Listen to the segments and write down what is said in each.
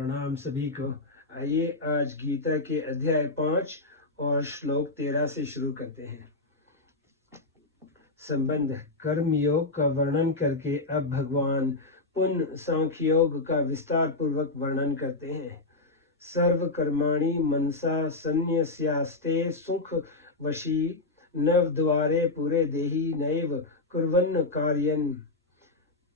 प्रणाम सभी को। आइए आज गीता के अध्याय 5 और श्लोक 13 से शुरू करते हैं। संबंध कर्म योग का वर्णन करके अब भगवान पुनः सांख्य योग का विस्तार पूर्वक वर्णन करते हैं। सर्व कर्माणि मनसा संन्यस्यास्ते सुख वशी नव द्वारे पूरे देही नैव कुर्वन्न कार्यन।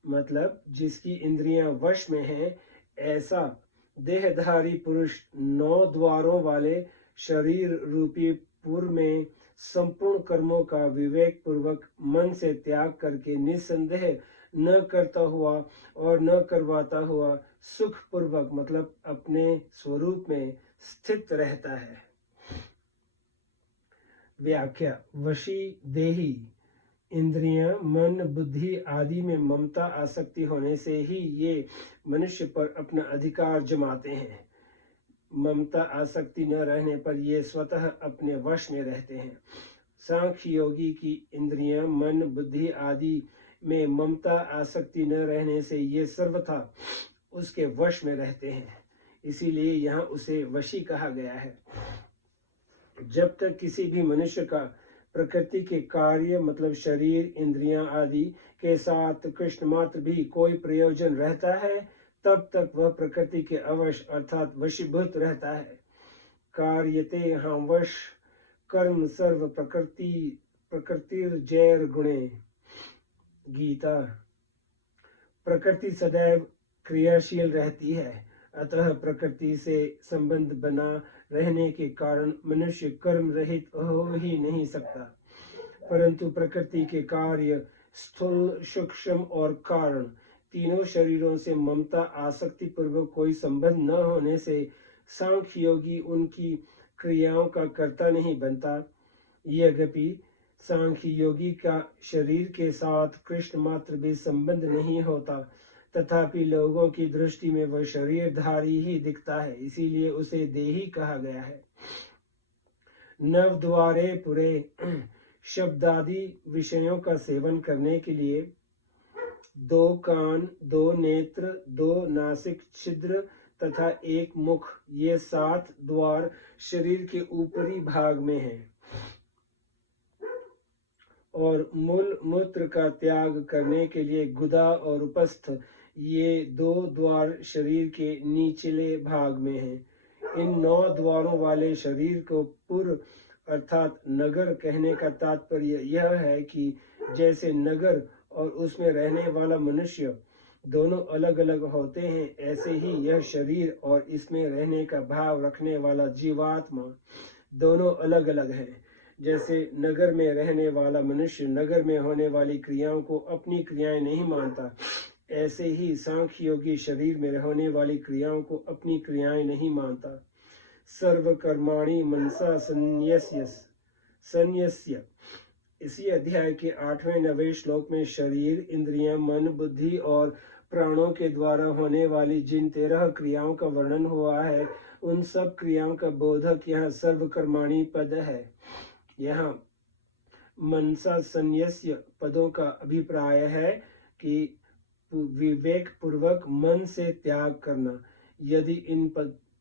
मतलब जिसकी इंद्रियां वश में हैं, ऐसा देहधारी पुरुष 9 द्वारों वाले शरीर रूपी पुर में संपूर्ण कर्मों का विवेक पूर्वक मन से त्याग करके निस्संदेह न करता हुआ और न करवाता हुआ सुख पूर्वक मतलब अपने स्वरूप में स्थित रहता है। व्याख्या। वशी देही इंद्रियां, मन, बुद्धि आदि में ममता आसक्ति होने से ही ये मनुष्य पर अपना अधिकार जमाते हैं। ममता आसक्ति न रहने पर ये स्वतः अपने वश में रहते हैं। सांख्य योगी की इंद्रियां, मन, बुद्धि आदि में ममता आसक्ति न रहने से ये सर्वथा उसके वश में रहते हैं, इसीलिए यहाँ उसे वशी कहा गया है। जब तक किसी भी मनुष्य का प्रकृति के कार्य मतलब शरीर, इंद्रियां आदि के साथ कृष्ण मात्र भी कोई प्रयोजन रहता है, तब तक वह प्रकृति के अवश अर्थात वशीभूत रहता है। कार्यते हम वश कर्म सर्व प्रकृतिर जैर गुणे। गीता। प्रकृति सदैव क्रियाशील रहती है, अतः प्रकृति से संबंध बना रहने के कारण मनुष्य कर्म रहित हो ही नहीं सकता। परंतु प्रकृति के कार्य स्थूल, सूक्ष्म और कारण तीनों शरीरों से ममता आसक्ति पूर्वक कोई संबंध न होने से सांख्य योगी उनकी क्रियाओं का कर्ता नहीं बनता। यद्यपि सांख्य योगी का शरीर के साथ कृष्ण मात्र भी संबंध नहीं होता, तथापि लोगों की दृष्टि में वह शरीरधारी ही दिखता है, इसीलिए उसे देही कहा गया है। नव द्वारे पुरे शब्दादि विषयों का सेवन करने के लिए 2 कान, 2 नेत्र, 2 नासिक छिद्र तथा 1 मुख, ये 7 द्वार शरीर के ऊपरी भाग में हैं। और मूल मूत्र का त्याग करने के लिए गुदा और उपस्थ, ये 2 द्वार शरीर के निचले भाग में हैं। इन 9 द्वारों वाले शरीर को पुर अर्थात नगर कहने का तात्पर्य यह है कि जैसे नगर और उसमें रहने वाला मनुष्य दोनों अलग अलग होते हैं, ऐसे ही यह शरीर और इसमें रहने का भाव रखने वाला जीवात्मा दोनों अलग अलग हैं। जैसे नगर में रहने वाला मनुष्य नगर में होने वाली क्रियाओं को अपनी क्रियाएं नहीं मानता, ऐसे ही सांख्य योगी शरीर में होने वाली क्रियाओं को अपनी क्रियाएं नहीं मानता। सर्व कर्माणि मनसा संन्यस्य। इसी अध्याय के 8वें 9वें श्लोक में शरीर, इंद्रियां, मन, बुद्धि और प्राणों के द्वारा होने वाली जिन 13 क्रियाओं का वर्णन हुआ है, उन सब क्रियाओं का बोधक यहाँ सर्व कर्माणि पद है। यहाँ मनसा संन्यस्य पदों का अभिप्राय है कि विवेक पूर्वक मन से त्याग करना। यदि इन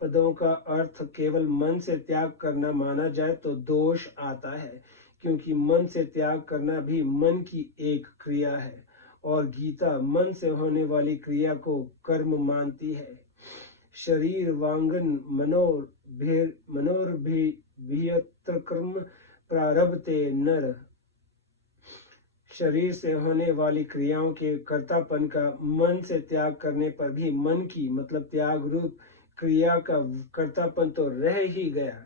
पदों का अर्थ केवल मन से त्याग करना माना जाए तो दोष आता है, क्योंकि मन से त्याग करना भी मन की एक क्रिया है और गीता मन से होने वाली क्रिया को कर्म मानती है। शरीर वांगन मनोर्भियत्र कर्म प्रारभते नर। शरीर से होने वाली क्रियाओं के कर्तापन का मन से त्याग करने पर भी मन की मतलब त्याग रूप क्रिया का कर्तापन तो रह ही गया।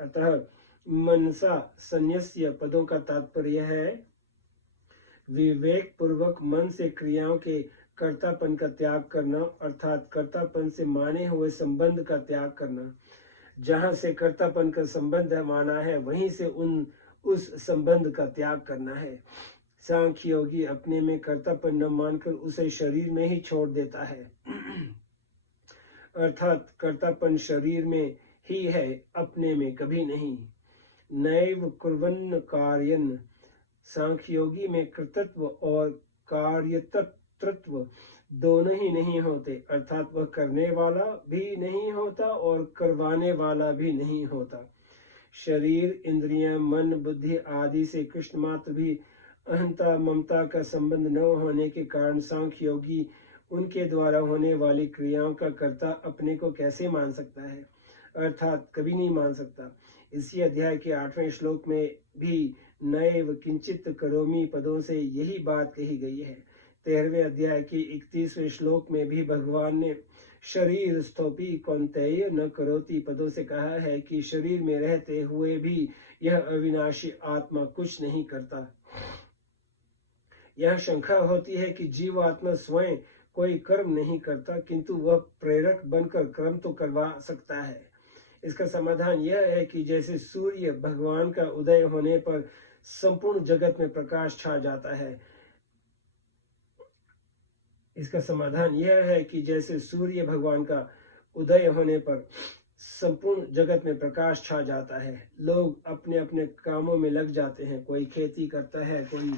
अतः मनसा संन्यस्य पदों का तात्पर्य है विवेक पूर्वक मन से क्रियाओं के कर्तापन का त्याग करना, अर्थात कर्तापन से माने हुए संबंध का त्याग करना। जहाँ से कर्तापन का संबंध माना है, वहीं से उस संबंध का त्याग करना है। सांख्य योगी अपने में कर्तापन न मानकर उसे शरीर में ही छोड़ देता है, अर्थात कर्तापन शरीर में ही है, अपने में कभी नहीं। नैव कुर्वन्न कार्यन। सांख्य योगी में कर्तृत्व और कार्यतृत्व दोनों ही नहीं होते, अर्थात वह करने वाला भी नहीं होता और करवाने वाला भी नहीं होता। शरीर, इंद्रियां, मन, बुद्धि आदि से कृष्ण मात्र भी अहंता ममता का संबंध न होने के कारण सांख्य योगी उनके द्वारा होने वाली क्रियाओं का कर्ता अपने को कैसे मान सकता है, अर्थात कभी नहीं मान सकता। इसी अध्याय के 8वें श्लोक में भी नैव किंचित करोमि पदों से यही बात कही गई है। 13वें अध्याय के 31वें श्लोक में भी भगवान ने शरीर स्थोपी कौन्तेय न करोति पदों से कहा है कि शरीर में रहते हुए भी यह अविनाशी आत्मा कुछ नहीं करता। यह शंका होती है कि जीव आत्मा स्वयं कोई कर्म नहीं करता, किंतु वह प्रेरक बनकर कर्म तो करवा सकता है। इसका समाधान यह है कि जैसे सूर्य भगवान का उदय होने पर संपूर्ण जगत में प्रकाश छा जाता है, इसका समाधान यह है कि जैसे सूर्य भगवान का उदय होने पर संपूर्ण जगत में प्रकाश छा जाता है, लोग अपने अपने कामों में लग जाते हैं। कोई खेती करता है, कोई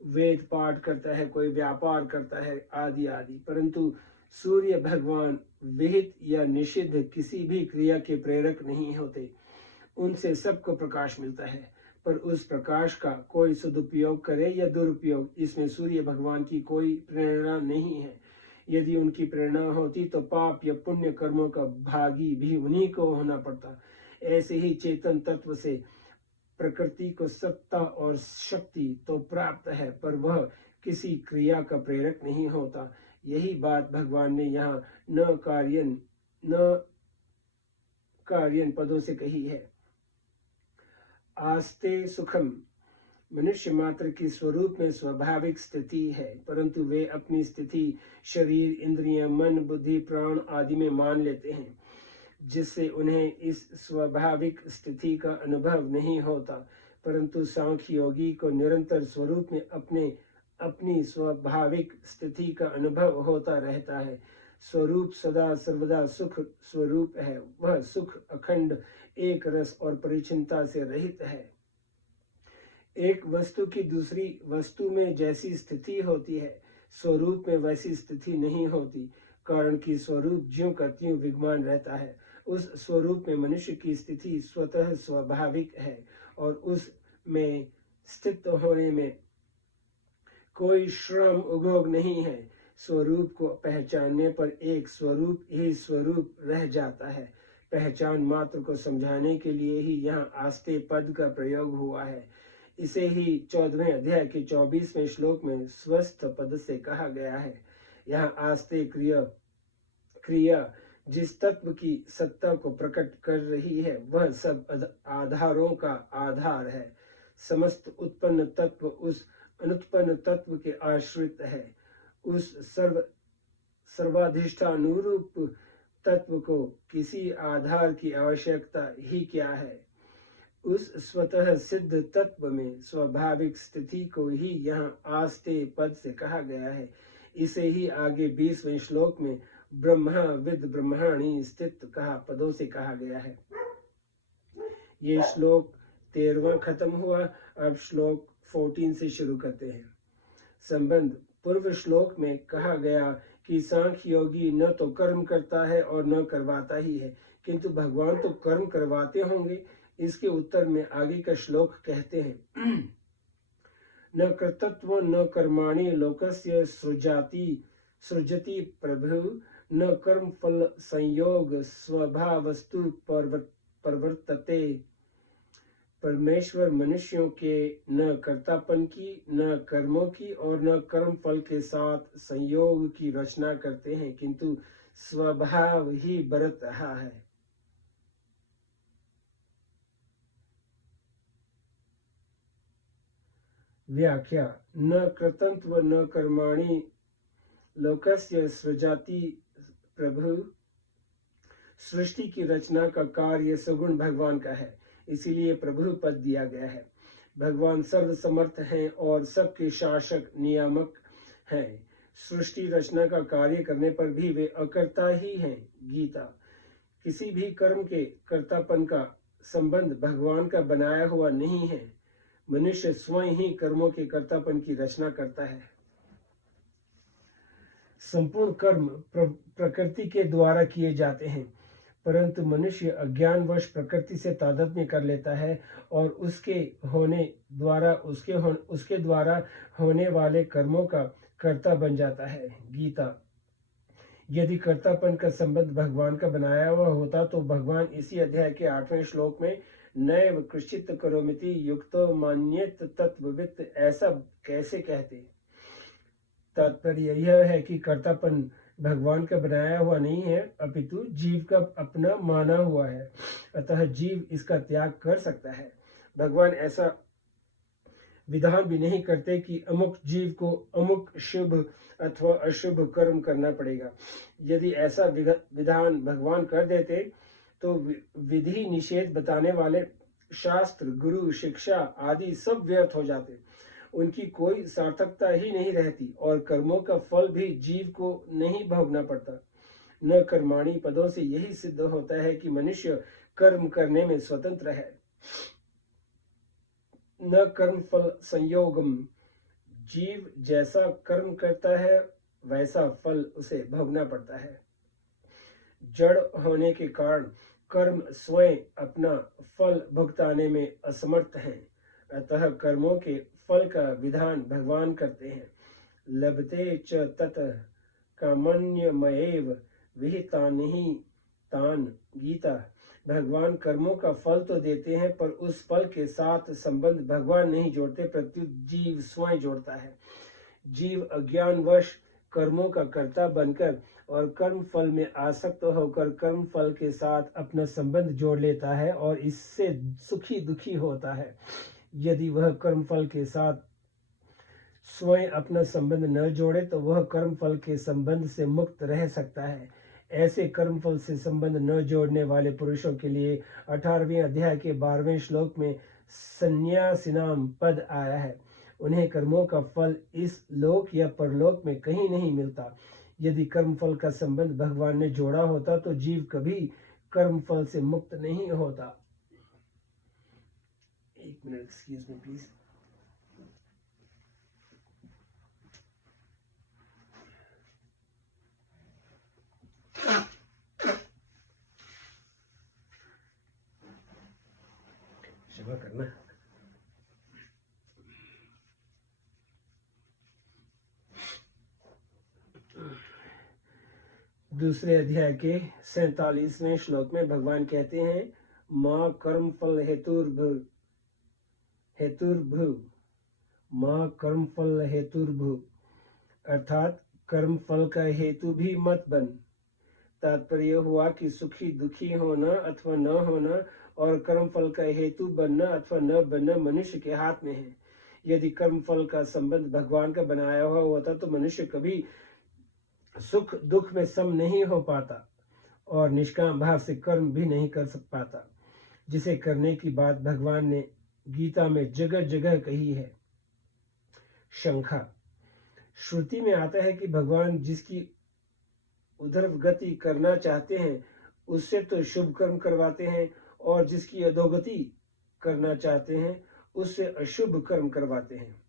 वेद पाठ करता है, कोई व्यापार करता है, आदि आदि। परंतु सूर्य भगवान विहित या निषिद्ध किसी भी क्रिया के प्रेरक नहीं होते, उनसे सबको प्रकाश मिलता है। पर उस प्रकाश का कोई सदुपयोग करे या दुरुपयोग, इसमें सूर्य भगवान की कोई प्रेरणा नहीं है। यदि उनकी प्रेरणा होती तो पाप या पुण्य कर्मों का भागी भी उन्हीं को होना पड़ता। ऐसे ही चेतन तत्व से प्रकृति को सत्ता और शक्ति तो प्राप्त है, पर वह किसी क्रिया का प्रेरक नहीं होता। यही बात भगवान ने यहाँ न कार्यन पदों से कही है। आस्ते सुखम मनुष्य मात्र की स्वरूप में स्वाभाविक स्थिति है, परंतु वे अपनी स्थिति शरीर, इंद्रियां, मन, बुद्धि, प्राण आदि में मान लेते हैं, जिससे उन्हें इस स्वाभाविक स्थिति का अनुभव नहीं होता। परंतु सांख्य योगी को निरंतर स्वरूप में अपनी स्वाभाविक स्थिति का अनुभव होता रहता है। स्वरूप सदा सर्वदा सुख स्वरूप है, वह सुख अखंड, एक रस और परिचिनता से रहित है। एक वस्तु की दूसरी वस्तु में जैसी स्थिति होती है, स्वरूप में वैसी स्थिति नहीं होती, कारण कि स्वरूप ज्यों का त्यों विद्यमान रहता है। उस स्वरूप में मनुष्य की स्थिति स्वतः स्वाभाविक है और उस में स्थित होने में कोई श्रम उद्योग नहीं है। स्वरूप को पहचानने पर एक स्वरूप ही स्वरूप रह जाता है। पहचान मात्र को समझाने के लिए ही यहाँ आस्ते पद का प्रयोग हुआ है। इसे ही 14वें अध्याय के 24वें श्लोक में स्वस्थ पद से कहा गया है। यहाँ आस्ते क्रिया जिस तत्व की सत्ता को प्रकट कर रही है, वह सब आधारों का आधार है। समस्त उत्पन्न तत्व उस अनुत्पन्न तत्व के आश्रित है। उस सर्वाधिष्ठानुरूप तत्व को किसी आधार की आवश्यकता ही क्या है। उस स्वतः सिद्ध तत्व में स्वाभाविक स्थिति को ही यहाँ आस्ते पद से कहा गया है। इसे ही आगे 20वें श्लोक में ब्रह्मा विद ब्रह्माणी स्थित कहा पदों से कहा गया है। ये श्लोक 13वां खत्म हुआ। अब श्लोक 14 से शुरू करते हैं। संबंध पूर्व श्लोक में कहा गया कि सांख्य योगी न तो कर्म करता है और न करवाता ही है, किंतु भगवान तो कर्म करवाते होंगे। इसके उत्तर में आगे का श्लोक कहते हैं, न कर्तृत्व न कर्माणि लोकस्य सृजति प्रभु, न कर्म फल संयोग स्वभावस्तु प्रवर्तते। परमेश्वर मनुष्यों के न कर्तापन की, न कर्मों की और न कर्म फल के साथ संयोग की रचना करते हैं, किंतु स्वभाव ही बरत रहा है। व्याख्या न कृतंत्व न कर्माणि लोकस्य सृजाति प्रभु। सृष्टि की रचना का कार्य सगुण भगवान का है, इसीलिए प्रभु पद दिया गया है। भगवान सर्वसमर्थ हैं और सबके शासक नियामक हैं। सृष्टि रचना का कार्य करने पर भी वे अकर्ता ही हैं। गीता। किसी भी कर्म के कर्तापन का संबंध भगवान का बनाया हुआ नहीं है। मनुष्य स्वयं ही कर्मों के कर्तापन की रचना करता है। संपूर्ण कर्म प्रकृति के द्वारा किए जाते हैं, परंतु मनुष्य अज्ञानवश प्रकृति से तादात्म्य कर लेता है और उसके द्वारा होने वाले कर्मों का कर्ता बन जाता है। गीता। यदि कर्तापन का संबंध भगवान का बनाया हुआ होता तो भगवान इसी अध्याय के 8वें श्लोक में नैव कृश्चित करोमिति युक्तो मान्येत तत्ववित् ऐसा कैसे कहते। तात्पर्य यह है कि कर्तापन भगवान का बनाया हुआ नहीं है, अपितु जीव का अपना माना हुआ है, अतः जीव इसका त्याग कर सकता है। भगवान ऐसा विधान भी नहीं करते कि अमुक जीव को अमुक शुभ अथवा अशुभ कर्म करना पड़ेगा। यदि ऐसा विधान भगवान कर देते तो विधि निषेध बताने वाले शास्त्र, गुरु, शिक्षा आदि सब व्यर्थ हो जाते, उनकी कोई सार्थकता ही नहीं रहती और कर्मों का फल भी जीव को नहीं भोगना पड़ता। न कर्माणि पदों से यही सिद्ध होता है कि मनुष्य कर्म करने में स्वतंत्र है। न कर्म फल संयोगम, जीव जैसा कर्म करता है वैसा फल उसे भोगना पड़ता है। जड़ होने के कारण कर्म स्वयं अपना फल भुगताने में असमर्थ हैं, अतः कर्मों के फल का विधान भगवान करते हैं। लभते च तत कामन्यमयेव विहितानि तान। गीता। भगवान कर्मों का फल तो देते हैं पर उस फल के साथ संबंध भगवान नहीं जोड़ते, प्रत्युत जीव स्वयं जोड़ता है। जीव अज्ञानवश कर्मों का कर्ता बनकर और कर्म फल में आसक्त होकर कर्म फल के साथ अपना संबंध जोड़ लेता है और इससे सुखी दुखी होता है। यदि वह कर्म फल के साथ स्वयं अपना संबंध न जोड़े तो वह कर्म फल के संबंध से मुक्त रह सकता है। ऐसे कर्मफल से संबंध न जोड़ने वाले पुरुषों के लिए 18वें अध्याय के 12वें श्लोक में संन्यासिनाम पद आया है। उन्हें कर्मों का फल इस लोक या परलोक में कहीं नहीं मिलता। यदि कर्मफल का संबंध भगवान ने जोड़ा होता तो जीव कभी कर्मफल से मुक्त नहीं होता। एक मिनट, एक्सक्यूज मी प्लीज। क्षमा करना। दूसरे अध्याय के 47वें श्लोक में भगवान कहते हैं, माँ कर्म फल हेतुर्भु माँ कर्म फल हेतुर्भु, अर्थात कर्म फल का हेतु भी मत बन। तात्पर्य हुआ कि सुखी दुखी होना अथवा न होना और कर्म फल का हेतु बनना अथवा न बनना मनुष्य के हाथ में है। यदि कर्म फल का संबंध भगवान का बनाया हुआ होता तो मनुष्य कभी सुख दुख में सम नहीं हो पाता और निष्काम भाव से कर्म भी नहीं कर पाता, जिसे करने की बात भगवान ने गीता में जगह जगह कही है। शंखा। श्रुति में आता है कि भगवान जिसकी उधर्वगति करना चाहते हैं उससे तो शुभ कर्म करवाते हैं और जिसकी अधोगति करना चाहते हैं उससे अशुभ कर्म करवाते हैं।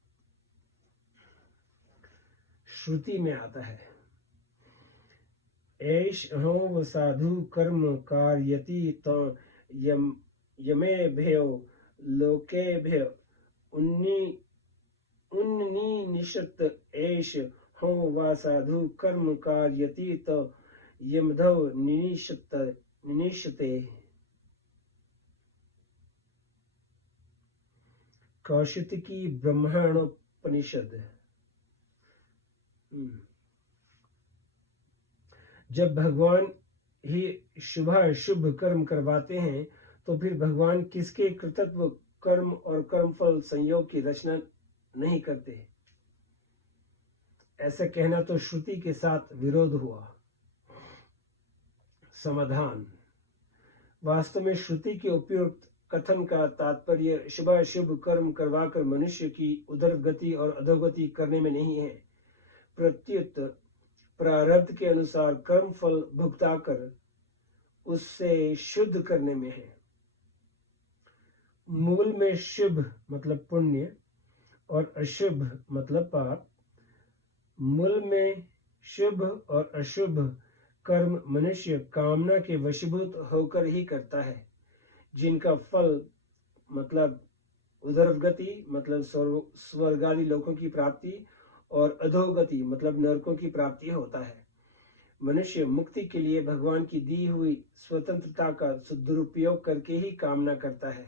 श्रुति में आता है, एष होम साधु कर्म कार्यति तो यमे भयो लोके भय उन्नी निशत एष हो वा साधु कर्म कार्यति तो यमधव निनिशते। कौशिकी ब्रह्मणोपनिषद। जब भगवान ही शुभ कर्म करवाते हैं तो फिर भगवान किसके कृतत्व कर्म और कर्मफल संयोग की रचना नहीं करते। ऐसा कहना तो श्रुति के साथ विरोध हुआ। समाधान। वास्तव में श्रुति के उपयुक्त कथन का तात्पर्य शुभ कर्म करवाकर मनुष्य की उधर्वगति और अधोगति करने में नहीं है, प्रत्युत प्रारब्ध के अनुसार कर्म फल भुगताकर उससे शुद्ध करने में है। मूल में शुभ मतलब पुण्य और अशुभ मतलब पाप। मूल में शुभ और अशुभ कर्म मनुष्य कामना के वशीभूत होकर ही करता है, जिनका फल मतलब उधर्वगति मतलब स्वर्ग आदि लोकों की प्राप्ति और अधोगति मतलब नरकों की प्राप्ति होता है। मनुष्य मुक्ति के लिए भगवान की दी हुई स्वतंत्रता का सदुरुपयोग करके ही कामना करता है,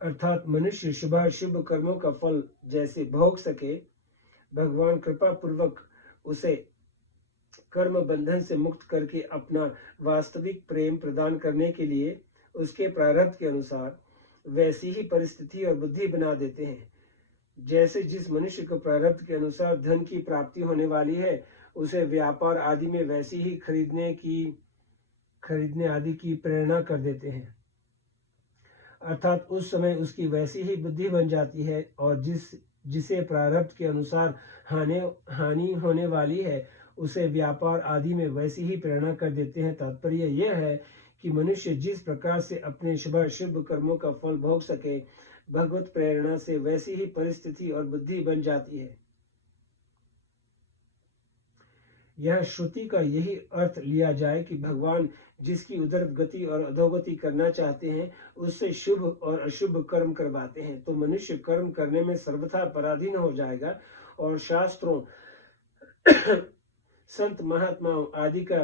अर्थात मनुष्य शुभाशुभ कर्मों का फल जैसे भोग सके, भगवान कृपा पूर्वक उसे कर्म बंधन से मुक्त करके अपना वास्तविक प्रेम प्रदान करने के लिए उसके प्रारब्ध के अनुसार वैसी ही परिस्थिति और बुद्धि बना देते हैं। जैसे जिस मनुष्य को प्रारब्ध के अनुसार धन की प्राप्ति होने वाली है, उसे व्यापार आदि में वैसी ही खरीदने आदि की प्रेरणा कर देते हैं, अर्थात उस समय उसकी वैसी ही बुद्धि बन जाती है, और जिसे प्रारब्ध के अनुसार हानि होने वाली है, उसे व्यापार आदि में वैसी ही प्रेरणा कर देते हैं। तात्पर्य यह है कि मनुष्य जिस प्रकार से अपने शुभ कर्मों का फल भोग सके, भगवत प्रेरणा से वैसी ही परिस्थिति और बुद्धि बन जाती है। यह श्रुति का यही अर्थ लिया जाए कि भगवान जिसकी उधर गति और अधोगति करना चाहते हैं, उससे शुभ और अशुभ कर्म करवाते हैं, तो मनुष्य कर्म करने में सर्वथा पराधीन हो जाएगा और शास्त्रों संत महात्माओं आदि का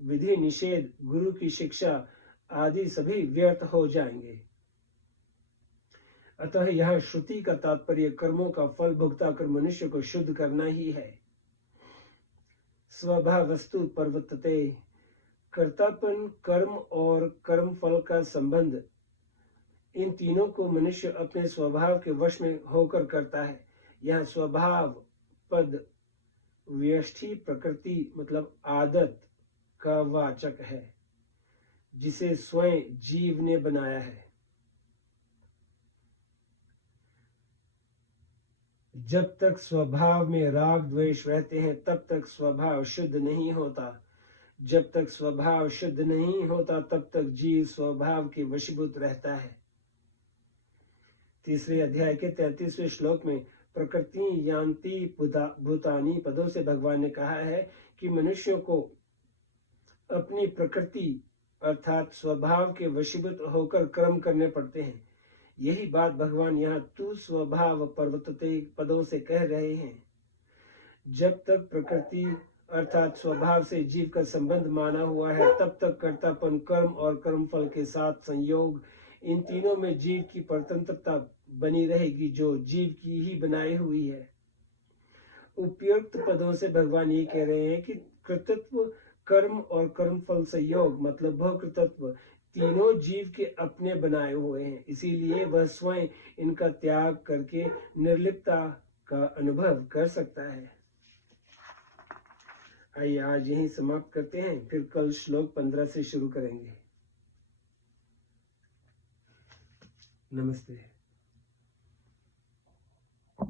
विधि निषेध, गुरु की शिक्षा आदि सभी व्यर्थ हो जाएंगे। अतः यह श्रुति का तात्पर्य कर्मों का फल भुगता कर मनुष्य को शुद्ध करना ही है। स्वभाव वस्तु प्रवर्तते, कर्तापन, कर्म और कर्म फल का संबंध, इन तीनों को मनुष्य अपने स्वभाव के वश में होकर करता है। यह स्वभाव पद व्यष्टि प्रकृति मतलब आदत का वाचक है, जिसे स्वयं जीव ने बनाया है। जब तक स्वभाव में राग द्वेष रहते हैं, तब तक स्वभाव शुद्ध नहीं होता। जब तक स्वभाव शुद्ध नहीं होता, तब तक जीव स्वभाव के वशीभूत रहता है। तीसरे अध्याय के 33वें श्लोक में प्रकृति यान्ति भूतानि पदों से भगवान ने कहा है कि मनुष्यों को अपनी प्रकृति अर्थात स्वभाव के वशीभूत होकर कर्म करने पड़ते हैं। यही बात भगवान यहाँ तू स्वभाव प्रवर्तते पदों से कह रहे हैं। जब तक प्रकृति अर्थात स्वभाव से जीव का संबंध माना हुआ है, तब तक कर्तापन, कर्म और कर्मफल के साथ संयोग, इन तीनों में जीव की स्वतंत्रता बनी रहेगी, जो जीव की ही बनाई हुई है। उपयुक्त पदों से भगवान ये कह रहे हैं कि कर्तृत्व, कर्म और कर्मफल संयोग मतलब भोक्तृत्व तीनों जीव के अपने बनाए हुए हैं, इसीलिए वह स्वयं इनका त्याग करके निर्लिप्तता का अनुभव कर सकता है। आइए आज यहीं समाप्त करते हैं, फिर कल श्लोक 15 से शुरू करेंगे। नमस्ते।